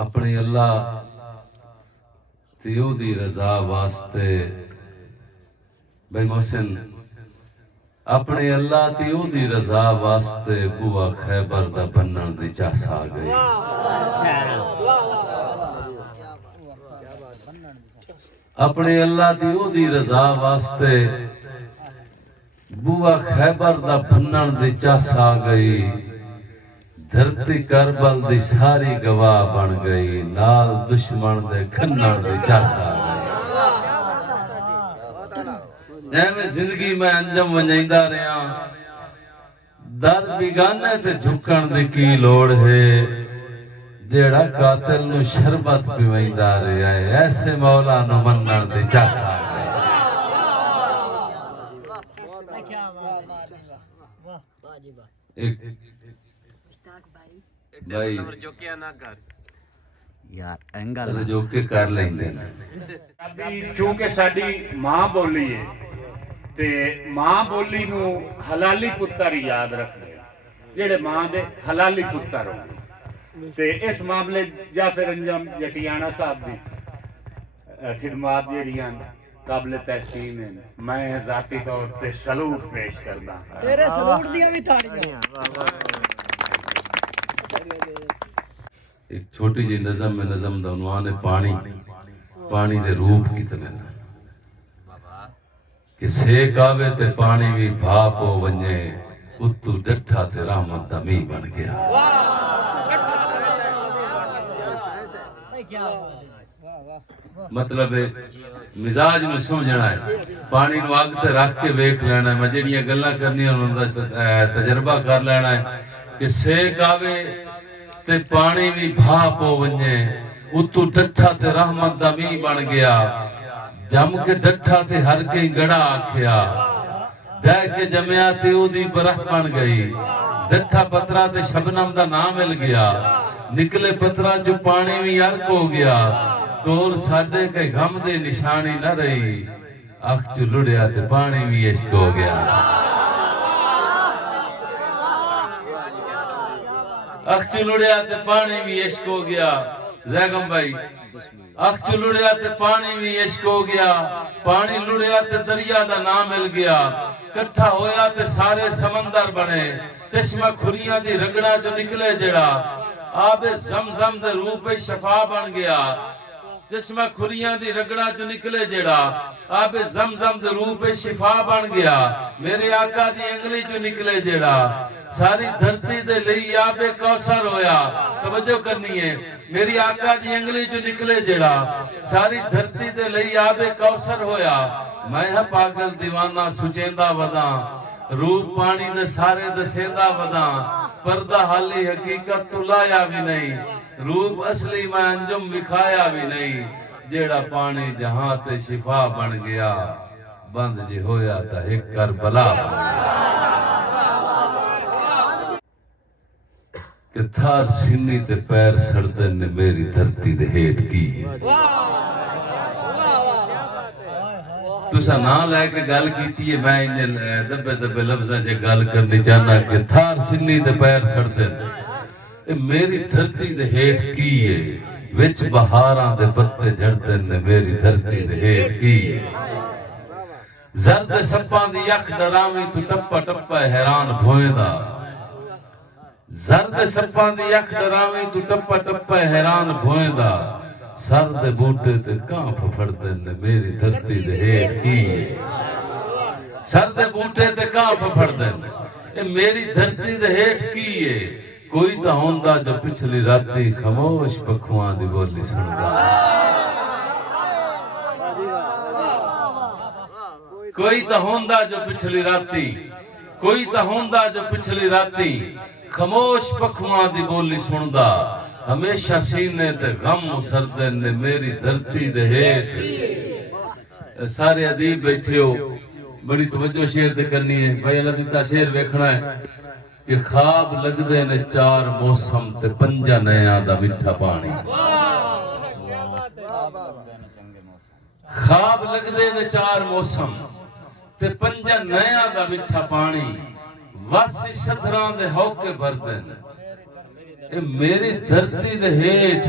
अपने अल्लाह ते ओदी रजा वास्ते भाई मोहसिन अपने अल्लाह ते ओदी रजा वास्ते बुआ खैबर दा बनण दी चास आ गई। अपने अल्लाह ते ओदी रजा वास्ते बुआ खैबर दा बनण दी चास आ गई। धरती करबल दी सारी गवाह बन गई, नाल दुश्मन दे खन्नण दी चास आ गई। एवें जिंदगी में अंजम वंजाइंदा रहा, दर बिगाने ते झुकण दी की लोड़ है। जेड़ा कातिल नू शरबत पिवाइंदा रहा है, ऐसे मौला नू मन्नण दी चास आ गई। भाई यार एंगल जो के कर लेंदे ने क्योंकि साडी मां बोली है ते मां बोली नू हलाली पुत्तर याद रखदे, जेड़े मां दे हलाली पुत्तर होण। ते इस मामले जाफिर अंजम जटियाना साहब दी खिदमात जेड़ियां काबिल तहसीन हैं, मैं जाती तौर पे सलूट पेश करदा। तेरे सलूट दियां भी ताड़ियां। एक छोटी जी नज़म में नज़म दा उन्वान है पानी। पानी दे रूप कितने ने कि सेक आवे ते पानी भी भाप हो वने, उत्तू डठा ते रहमत दा मींह बन गया। मतलब है मिजाज नू समझना है, पानी नू अग ते रख के वेख लेना है। मैं जेड़ियां गल्लां करनियां उन्हां दा तजर्बा कर लेना है कि सेक आवे ते पानी भी भाप हो वने, उत्तू डठा ते रहमत दा मींह बन गया। जम के डठा ते हर कई गड़ा आख्या, दह के जमया ते ओदी बरफ बन गई। डठा पत्रा ते शबनम दा नाम मिल गया, निकले पत्रा चो पानी भी अर्क हो गया। कोल साडे के गम दे निशानी न रही, अख च लुड़िया ते पानी भी इश्क हो गया। अख च लुड़िया ते पानी भी इश्क हो गया। जैगम भाई अख च लुड़िया ते पानी भी इश्क हो गया। पानी लुड़िया ते दरिया दा नाम मिल गया। कट्ठा होया ते सारे समंदर बने, चश्मा खुरियां दी रगड़ा चो निकले जड़ा, आबे ज़मज़म दे रूप में शफा बन गया। चश्मा खुरियां दी रगड़ा चो निकले जड़ा, आबे ज़मज़म दे रूप में शिफा बन गया। मेरे आका दी अंगली चो निकले जड़ा, सारी धरती दे लई आबे कौसर होया। तवज्जो करनी है, मेरी आका दी अंगली चो निकले जड़ा, सारी धरती दे लई आबे कौसर होया। मैं हा पागल दीवाना सुचेंदा वदा, रूप पानी दे सारे दसेंदा वदा। पर्दा हाली हकीकत तुलाया भी नहीं, रूप असली मैं अंजुम विखाया भी नहीं। जेड़ा पानी जहां ते शिफा बन गया, बंद जे होया ता एक करबला बन गया। कि थार सीनी ते पैर सड़दे ने मेरी धरती दे हेठ की है। तुसा ना लैके गल कीती है, मैं इन दबे दबे लफ्ज़ां च गल करनी चाहना कि थार सीनी ते पैर सड़दे ने मेरी धरती दे हेठ की है। विच बहारां दे पत्ते झड़दे ने मेरी धरती दे हेठ की है। जर्द सप्पां दी अख डरावी तू टप्पा टप्पा हैरान भोएंदा। जर्द सप्पां दी अख डरावी तू टप्पा टप्पा हैरान भोएंदा। सर दे बूटे ते कां फफड़दे ने मेरी धरती दे हेठ की है। सर दे बूटे ते कां फफड़दे ने मेरी धरती दे हेठ की है। कोई तो होंदा जो पिछली राती खामोश पखुआं दी बोली सुनदा। कोई तो होंदा जो पिछली राती, कोई तो होंदा जो पिछली राती खामोश पखुआं दी बोली सुनदा। हमेशा सीने ते गम उसरदे ने मेरी धरती दे हेठ। सारे अदीब बैठे हो, बड़ी तवज्जो शेर ते करनी है। भाई अल्लाह दिता शेर वेखना है कि ख्वाब लगदे ने चार मौसम ते पंजा नया दा मिठा पानी। ख्वाब लगदे ने चार मौसम ते पंजा नया दा मिठा पानी। वासी सदरां दे हौके भरदे ने मेरी धरती दे हेठ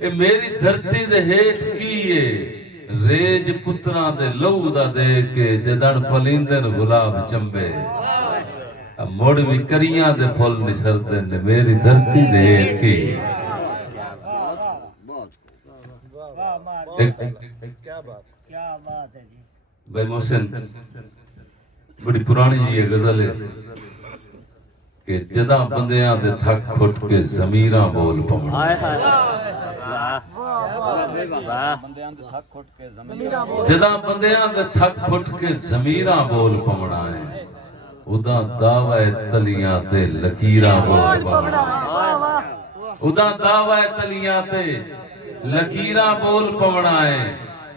ए मेरी धरती दे हेठ की है रेज पुत्रां दे लहू दा दे के जदन पलिंदे न गुलाब चंबे मुड़ भी करियां दे फुल निसरदे ने मेरी धरती दे हेठ की। क्या बात है जी। भाई मोहसिन बड़ी पुरानी जी है गजल है कि जदा बंदियां दे थक खुट के जमीरां बोल पवना जदा बंदियां दे थक खुट के जमीरां बोल पवना है उदा दावा है तलियां ते लकीरां बोल पवना उदा दावा है तलियां ते लकीरां बोल पवना है।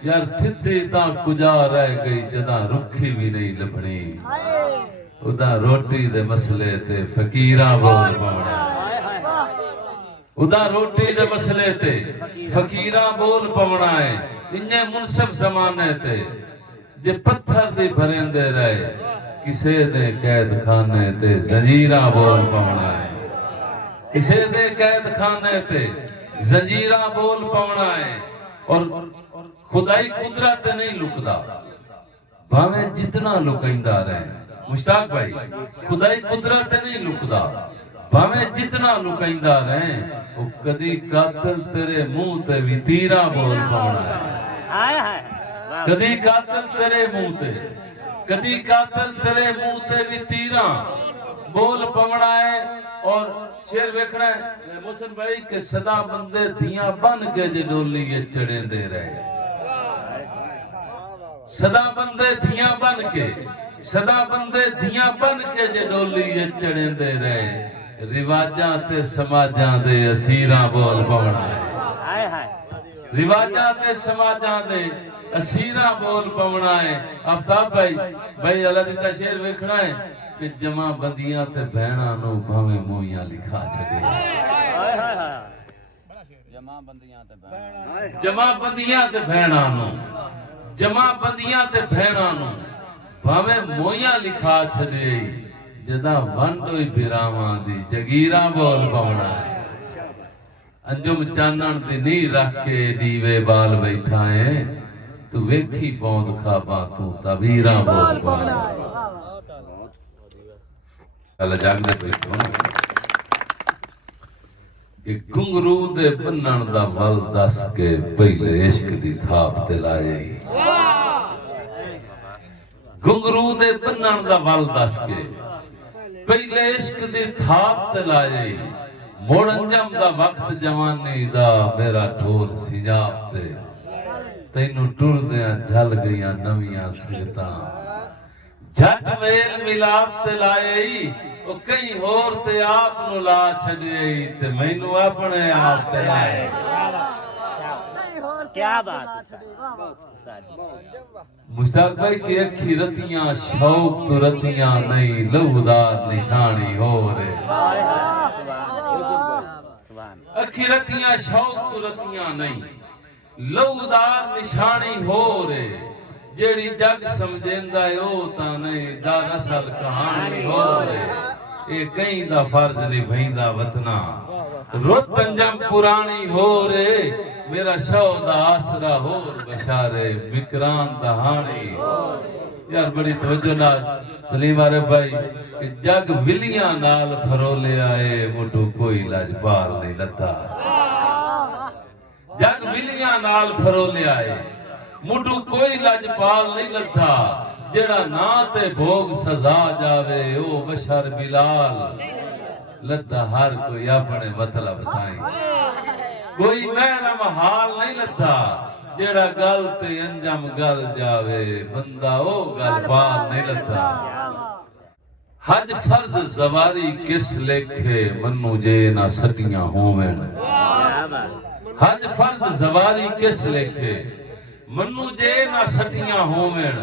यार थिद्दी तां कुजा रह गई जदा रुखी भी नहीं लभनी उदा रोटी दे मसले ते फकीरां बोल पवना उदा रोटी दे मसले ते फकीरां बोल पवना है। इन्ने मुनसिफ जमाने ते जे पत्थर दे भरेंदे रहे किसे दे कैद खाने ते जंजीरां बोल पवना है किसे दे कैद खाने ते जंजीरां बोल पवना है। और खुदाई कुदरत नहीं लुकदा भावे जितना लुकैंदा रहे मुश्ताक भाई खुदाई कुदरत नहीं लुकदा भावे जितना लुकैंदा रहे वो कदी कातिल तेरे मुंह ते भी तीरा बोल पवना है कदी कातिल तेरे मुंह ते कदी कातिल तेरे मुंह ते भी तीरा बोल पवना है। और शेर वेखना है मोहसिन भाई के सदा बंदे धियां बन के जे डोली चढ़े दे रहे सदा बंदे धियां बन के सदा बंदे धियां बन के जे डोली चढ़े दे रहे रिवाजां ते समाजां दे असीरां बोल पवना है रिवाजां ते समाजां दे असीरां बोल पवना है। आफ्ताब भाई अल्लाह दी शेर वेखना है कि जमा बंदियां ते भैणा नु भावे मोइयां लिखा छड़े जमा बंदियां ते भैणा नु जमा बंदियां ते भैणा नु भावे मोइयां लिखा छड़े जदा वंडोई बिरावां दी जगीरां बोल पवना है। अंजुम चानण दी नी रख के दीवे बाल बैठा है तू वेखी पौंद खाबा तू तबीरां बोल पवना है। अल्लाह जागदे बैठो ना कि घुंगरू दे बन्नण दा वल दस के पहले इश्क दी थाप ते लाए घुंगरू दे बन्नण दा वल दस के पहले इश्क दी थाप ते लाए मोड़ अंजम दा वक्त जवानी दा मेरा ढोल सिजाब ते तैनू टुरदियां झल गईयां नवियां सिगतां झट मेल मिलाप ते लाए ओ कई होर ते आप नु ला छड़े ते मैनू अपने आप ते लाए। क्या बात है मुश्ताक भाई की अखी रतियां शौक तो रतियां नहीं लहूदार निशानी हो रे अखी रतियां शौक तो रतियां नहीं लहूदार निशानी हो रे जेड़ी जग समझेंदा है ओ ता नहीं दरअसल कहानी हो रे ए कहीं दा फर्ज निभाइंदा वतना रुत अंजम पुरानी हो रे मेरा शौदा आसरा हो बशारे विक्रान दहानी। यार बड़ी तवज्जो नाल सलीम आरिफ भाई कि जग विलियां नाल फरोले आए मुठो कोई लाजपाल नहीं लता जग विलियां नाल फरोले आए मुडू कोई लजपाल नहीं लथा जेड़ा ना ते भोग सजा जावे ओ बशर बिलाल लथा हर कोई अपने मतलब ताई कोई महरम हाल नहीं लथा जेड़ा गल ते अंजम गल जावे बंदा ओ गल पाल नहीं लथा। हज फर्ज जवारी किस लेखे मनु जे ना सटियां होवेन हज फर्ज जवारी किस लेखे मनु जे ना सटियां होवेन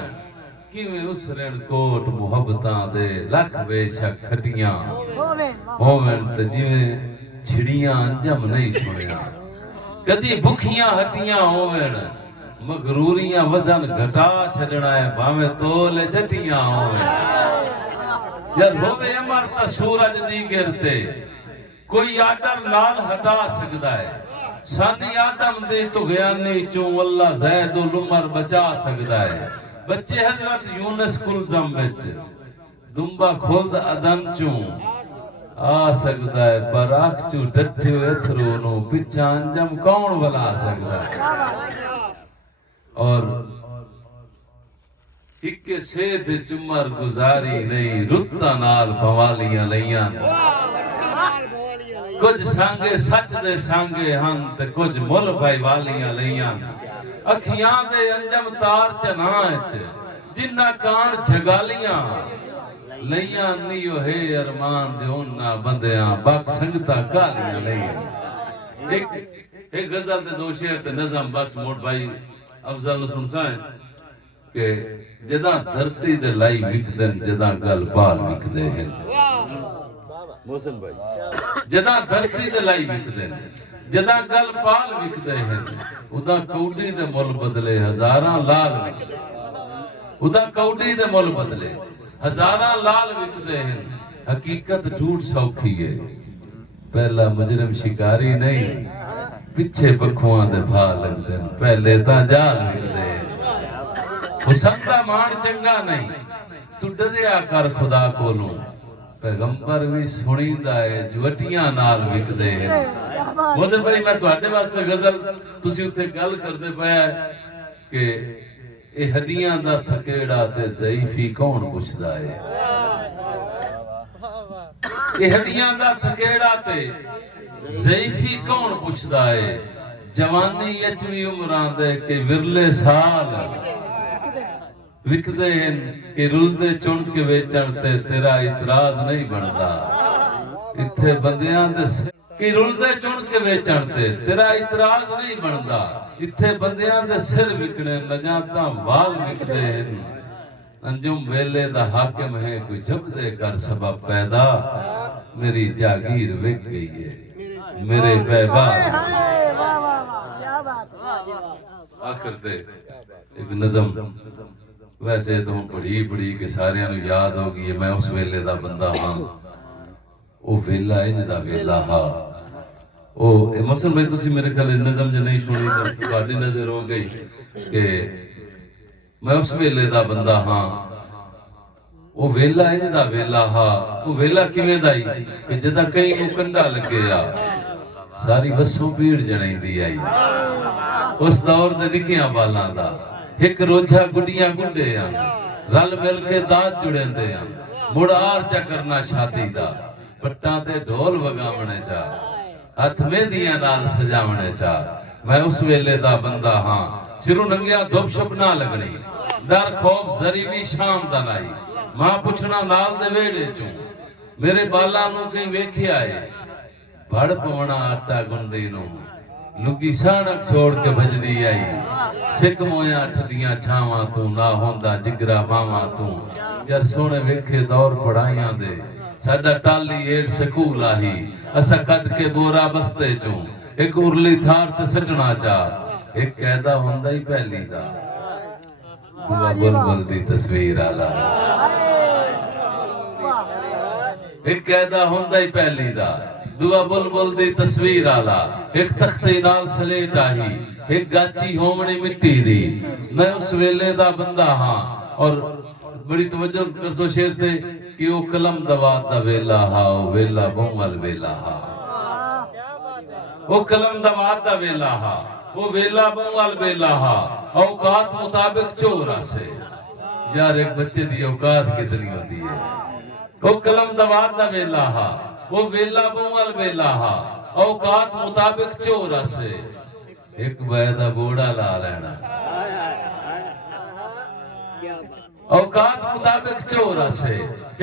किवें उसरन कोट मुहब्बतां दे लख बेशक खटियां होवेन ते जिवें छिड़ियां अंजम नहीं सुनिया कदी भुखियां हटियां होवेन मगरूरियां वजन घटा छड़ना है भावे तोले चटियां होवेन। यार होवे अमर ता सूरज दी गिरते कोई आडर नाल हटा सकदा है सानी आदम दे तुगयानी चों अल्लाह ज़ैद उल उमर बचा सकदा है। बच्चे हजरत यूनुस कुलजम विच दुंबा खुल्द अदन चों आ सकदा है, पर अख चों डठे अथरू नु पिछा अंजम कौन वला सकदा है। और इक्के सेध चुमर गुजारी नहीं, रुत्ता नाल भवालियां लईयां। कुछ सांगे सच दे सांगे हन ते कुछ मुल भाई वालियां लईयां। अखियां दे अंजम तार चना च जिन्ना कान झगालियां लईयां नीओ है अरमान जो ना बंदियां बाक संगता कालियां लईयां। एक गजल दे दो शेर ते नज़म बस मोट भाई अफजल सुनसा है कि जदा धरती दे लाई विकदन जदा गल बाल विकदे हैं। मोहसिन भाई जदा धरती दे लाई विकदन जदा गल पाल विकदे हैं। उदा कौडी दे मुल बदले हजारां लाल विकदे, उदा कौडी दे मुल बदले हजारां लाल विकदे हैं। हकीकत झूठ सौखी है, पहला मुजरिम शिकारी नहीं, पिछे पखुआं दे भा लगदे हैं, पहले तां जाल विकदे हैं। हुसन दा मान चंगा नहीं, तू डरिया कर खुदा कोलों, पैगंबर भी सुनींदा है जुवटियां नाल विकदे हैं। मोहसिन भाई मैं तुहाडे वास्ते गजल तुसी उत्थे गल करदे पए कि ए हड्डियां दा थकेड़ा ते ज़ईफी कौन पुछदा है। ए हड्डियां दा थकेड़ा ते ज़ईफी कौन पुछदा है। जवानी अच वी उमरां दे के विरले साल विकदे हैं कि रुलदे चुन के वेचण ते तेरा इतराज नहीं बनदा। इत्थे बंदियां दे कि रुलदे चुन के वेचण ते तेरा इतराज नहीं बनदा। इत्थे बंदियां दे सिर विकणे नजाता वाल विकदे हैं। अंजुम वेले दा हाकिम है कोई जबदे कर सबब पैदा, मेरी जागीर विक गई है मेरे बेबा। आखिर ते एक नज़म वैसे तो पढ़ी पढ़ी के सारियां नूं याद हो गई है। मैं उस वेले दा बंदा हां, ओ वेला इंज दा वेला हा। ओ मसलन भाई तुसी मेरे ख्याल नज़म ज नहीं सुनी तो तुहाडी नजर हो गई कि मैं उस वेले दा बंदा हां। ओ वेला इंज दा वेला हा। ओ वेला किवें दा ही कि जदा कई नूं कंडा लगे आ सारी वसों पीड़ जणैंदी आई। उस दौर दे निक्कियां बालां दा एक रोजा गुडियां गुड्डे आन, रल मिल के दात जुड़ेंदे आन, मुड़ आर चा करना शादी दा, पट्टां ते ढोल वगावणे चा, हथ मेहंदियां नाल सजावणे चा। मैं उस वेले दा बंदा हां, सिरों नंगिया धुप शुप ना लगनी, डर खौफ जरी भी शाम दा नाई। मां पुछना नाल दे वेड़े चों, मेरे बालां नूं कई वेखिया है, भड़ पवना आटा गुंदी नूं, लुगी साणक छोड़ के भजदी आई। सिख मोया ठदियां छावां तू ना होंदा जिगरा मावा तू। यार सोने वेखे दौर पढ़ाइयां दे साडा टाली एड स्कूल आही। असा कद के बोरा बस्ते चों एक उरली थार ते सटना चा। एक कैदा हुंदा ही पहली दा दुआ बुलबुल दी तस्वीर आला। एक कैदा हुंदा ही पहली दा दुआ बुलबुल दी तस्वीर आला। एक तख्ती नाल सलेट आही, एक गाची होमनी मिट्टी दी। मैं उस वेले दा बंदा हां। और बड़ी तवज्जो कर सो शेर ते कि ओ कलम दवात दा वेला हा, ओ वेला बहुवल वेला हा। ओ कलम दवात दा वेला हा, ओ वेला बहुवल वेला हा। औकात मुताबिक चोरा से यार एक बच्चे दी औकात कितनी होती है। ओ कलम दवात दा वेला हा, वो वेला बहुवल वेला हा। औकात मुताबिक चोरा से एक बैदा बोड़ा ला लेना। औकात मुताबिक चोरा से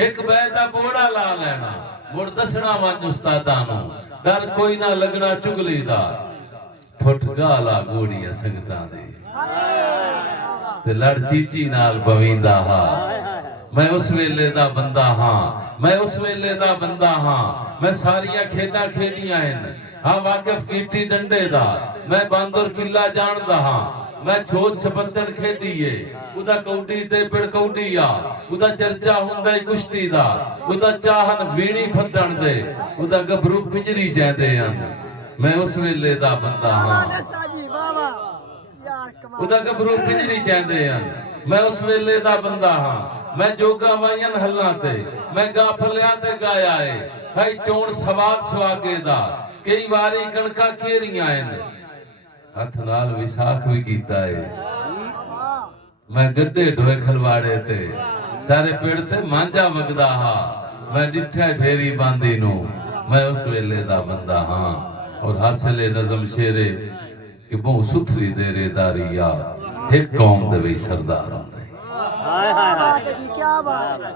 एक बैदा बोड़ा ला लेना। मुड़ दसना वन उस्तादा नूं डर कोई ना लगना चुगली दा। ठुठ गाला गोड़ियां संगतां दे ते लड़ चीची नाल पवींदा हा। मैं उस वेले दा बंदा हां, मैं उस वेले दा बंदा हां। मैं सारियां खेडां खेडियां हैं, हां वाकिफ कीती डंडे दा। मैं बांदर किला जानदा हां, मैं छोट छपत्तड़ खेडी है। उदा कौडी ते पिड़ कौडी आ, उदा चर्चा हुंदा है कुश्ती दा। उदा चाहन वीणी फदण दे, उदा गभरू पिंजरी जांदे हन। मैं उस वेले दा बंदा हाँ साजी वाह वाह यार कमाल ਉਹਦਾ ਗੱਭਰੂ ਖਿਜਰੀ ਚਾਹੁੰਦੇ ਆ ਮੈਂ ਉਸ ਵੇਲੇ ਦਾ ਬੰਦਾ ਹਾਂ ਮੈਂ ਜੋਗਾ ਵਾਈਆਂ ਹੱਲਾਂ ਤੇ ਮੈਂ ਗਾਫਲਿਆਂ ਤੇ ਗਾਇਆ ਏ ਹੈ ਚੋਣ ਸਵਾਦ ਸਵਾਗੇ ਦਾ ਕਈ ਵਾਰੀ ਕਣਕਾਂ ਘੇਰੀਆਂ ਨੇ ਹੱਥ ਨਾਲ ਵਿਸਾਖ ਵੀ ਕੀਤਾ ਏ ਮੈਂ ਗੱਡੇ ਢੋਏ ਖਲਵਾੜੇ ਤੇ ਸਾਰੇ ਪਿੰਡ ਤੇ ਮਾਂਝਾ ਵਗਦਾ ਹਾਂ ਮੈਂ ਡਿੱਠਾ ਢੇਰੀ ਬਾਂਦੀ ਨੂੰ मैं उस वेले दा बंदा हाँ और हासिले नज़म शेरे कि बहु सुथरी देरे दारिया एक कौम दे वही सरदार होंदा है क्या बात है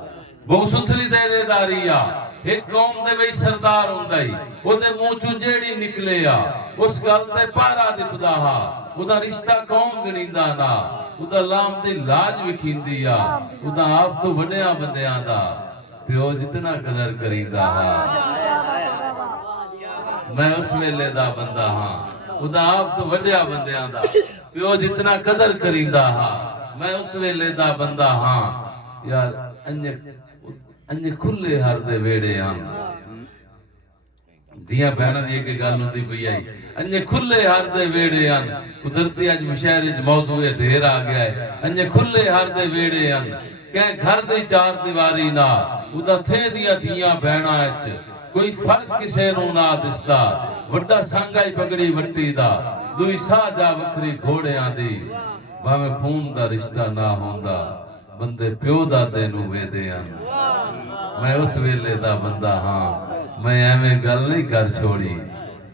बहु सुथरी देरे दारिया एक कौम दे वही सरदार होंदा है ओदे मुंह चों जेड़ी निकले आ उस गल ते पारा दिपदा हा ओदा रिश्ता कौम गणींदा ना ओदा लाम दी लाज विखींदी आ ओदा आप तो वड्डियां बंदियां दा प्यो जितना कदर करींदा हा मैं उस वेले दा बंदा हाँ उदा आप तो वड्डिया बंदियां दा प्यो जितना कदर करींदा हा मैं उस वेले दा बंदा हाँ यार अन्य खुले हर दे वेड़े आन दियां भैणां दी एक गल हुंदी पई आई अन्य खुले हर दे वेड़े आन कुदरती अज मुशायरे च मौजू ढेर आ गया है अन्य खुले हर दे वेड़े आन कह घर दी चार दीवारी ना उदा थे दियां धीयां भैणां च कोई फर्क किसे नू ना दिसदा वड्डा सांगा ही पगड़ी वट्टी दा दुई साजा वखरी घोड़ियां दी भावें खून दा रिश्ता ना होंदा बंदे प्यो दादे नू वेदे हन मैं उस वेले दा बंदा हाँ मैं एवें गल नहीं कर छोड़ी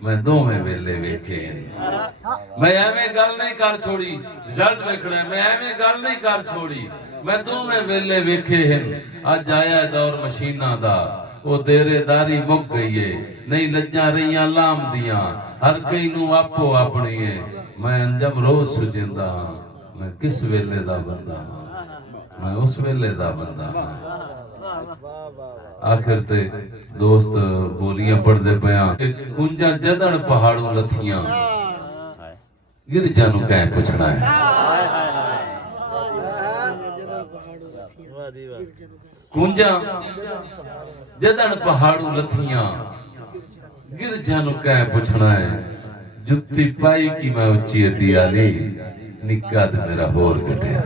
मैं दोवें वेले वेखे मैं एवें गल नहीं कर छोड़ी रिजल्ट वेखना मैं एवें गल नहीं कर छोड़ी मैं दोवें वेले वेखे हन अज आया दौर मशीना दा वो देरेदारी मुक गई है नहीं लज्जा रही लाम दिया हर कई नू आपो अपनी है मैं अंजम रोज सुजिंदा हाँ मैं किस वेले दा बंदा हाँ मैं उस वेले दा बंदा हाँ आखिर ते दोस्त बोलियां पढ़दे पया कुंजा जदन पहाड़ों लथियां गिरजा नू कैं पुछना है कुंजा जदन पहाड़ू लथियां गिरजा नू कैं पुछना है जुत्ती पाई की मैं उच्ची अड्डी आली निक्का ते मेरा होर कटिया